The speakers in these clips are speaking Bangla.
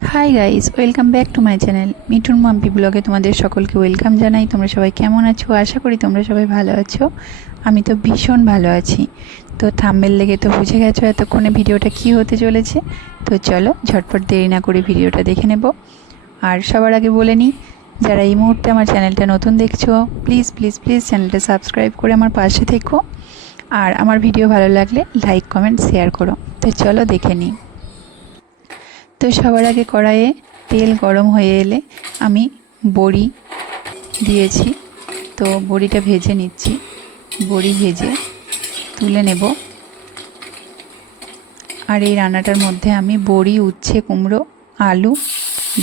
Hi guys, welcome back to my channel Mithun Mampi ব্লগে তোমাদের সকলকে ওয়েলকাম জানাই। তোমরা সবাই কেমন আছো? আশা করি তোমরা সবাই ভালো আছো। আমি তো ভীষণ ভালো আছি। তো থাম্বনেল দেখে তো বুঝে গেছো এতক্ষণে ভিডিওটা কি হতে চলেছে। তো চলো ঝটপট দেরি না করে ভিডিওটা দেখে নেব। আর সবার আগে বলে নিই, যারা এই মুহূর্তে আমার চ্যানেলটা নতুন দেখছো, প্লিজ প্লিজ প্লিজ চ্যানেলটা সাবস্ক্রাইব করে আমার পাশে থেকো। আর আমার ভিডিও ভালো লাগলে লাইক কমেন্ট শেয়ার করো। তো চলো দেখে নিই। তো সবার আগে কড়াইয়ে তেল গরম হয়ে এলে আমি বড়ি দিয়েছি। তো বড়িটা ভেজে নিচ্ছি। বড়ি ভেজে তুলে নেব। আর এই রান্নাটার মধ্যে আমি বড়ি, উচ্ছে, কুমড়ো, আলু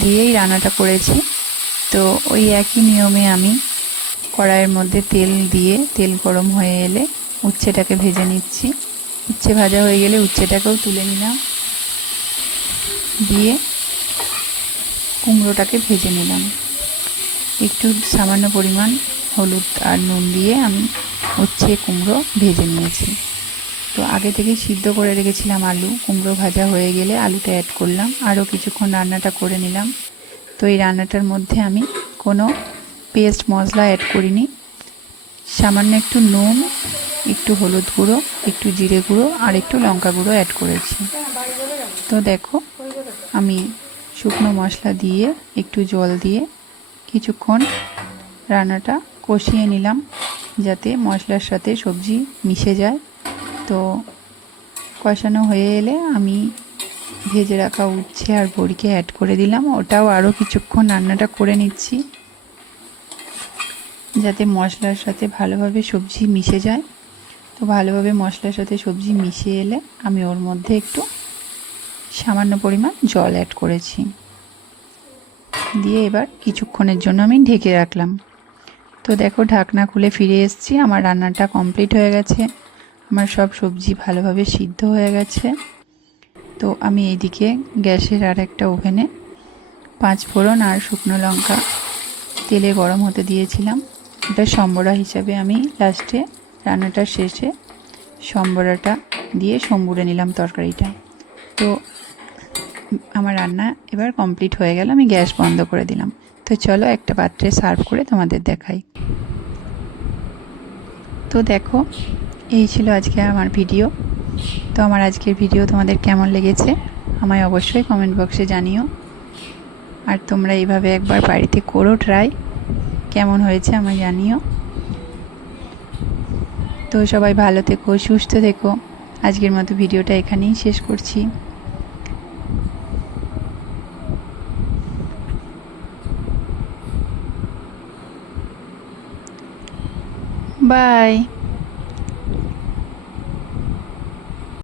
দিয়েই রান্নাটা করেছি। তো ওই একই নিয়মে আমি কড়াইয়ের মধ্যে তেল দিয়ে তেল গরম হয়ে এলে উচ্ছেটাকে ভেজে নিচ্ছি। উচ্ছে ভাজা হয়ে গেলে উচ্ছেটাকেও তুলে নিলাম। দিয়ে কুমড়োটাকে ভেজে নিলাম। একটু সামান্য পরিমাণ হলুদ আর নুন দিয়ে আমি উচ্ছে কুমড়ো ভেজে নিয়েছি। তো আগে থেকে সিদ্ধ করে রেখেছিলাম আলু। কুমড়ো ভাজা হয়ে গেলে আলুটা অ্যাড করলাম, আরও কিছুক্ষণ রান্নাটা করে নিলাম। তো এই রান্নাটার মধ্যে আমি কোনো পেস্ট মশলা অ্যাড করিনি। সামান্য একটু নুন, একটু হলুদ গুঁড়ো, একটু জিরে গুঁড়ো আর একটু লঙ্কা গুঁড়ো অ্যাড করেছি। তো দেখো, আমি শুকনো মশলা দিয়ে একটু জল দিয়ে কিছুক্ষণ রান্নাটা কষিয়ে নিলাম, যাতে মশলার সাথে সবজি মিশে যায়। তো কষানো হয়ে এলে আমি ভেজে রাখা উচ্ছে আর বড়িকে অ্যাড করে দিলাম। ওটাও আরও কিছুক্ষণ রান্নাটা করে নিচ্ছি, যাতে মশলার সাথে ভালোভাবে সবজি মিশে যায়। তো ভালোভাবে মশলার সাথে সবজি মিশে এলে আমি ওর মধ্যে একটু সামান্য পরিমাণ জল অ্যাড করেছি। দিয়ে এবার কিছুক্ষণের জন্য আমি ঢেকে রাখলাম। তো দেখো, ঢাকনা খুলে ফিরে এসেছি। আমার রান্নাটা কমপ্লিট হয়ে গেছে। আমার সব সবজি ভালোভাবে সিদ্ধ হয়ে গেছে। তো আমি এইদিকে গ্যাসের আর একটা ওভেনে 5 ফোড়ন আর শুকনো লঙ্কা তেলে গরম হতে দিয়েছিলাম। এটা সম্বরা হিসাবে আমি লাস্টে রান্নাটার শেষে সম্বরাটা দিয়ে সম্বুরে নিলাম তরকারিটা। তো আমার রান্না এবার কমপ্লিট হয়ে গেল। আমি গ্যাস বন্ধ করে দিলাম। তো চলো একটা পাত্রে সার্ভ করে তোমাদের দেখাই। তো দেখো, এই ছিল আজকে আমার ভিডিও। তো আমার আজকের ভিডিও তোমাদের কেমন লেগেছে আমায় অবশ্যই কমেন্ট বক্সে জানিও। আর তোমরা এইভাবে একবার বাড়িতে করো ট্রাই, কেমন হয়েছে আমায় জানিও। তো সবাই ভালো থেকো, সুস্থ থেকো। আজকের মতো ভিডিওটা এখানেই শেষ করছি। বাই।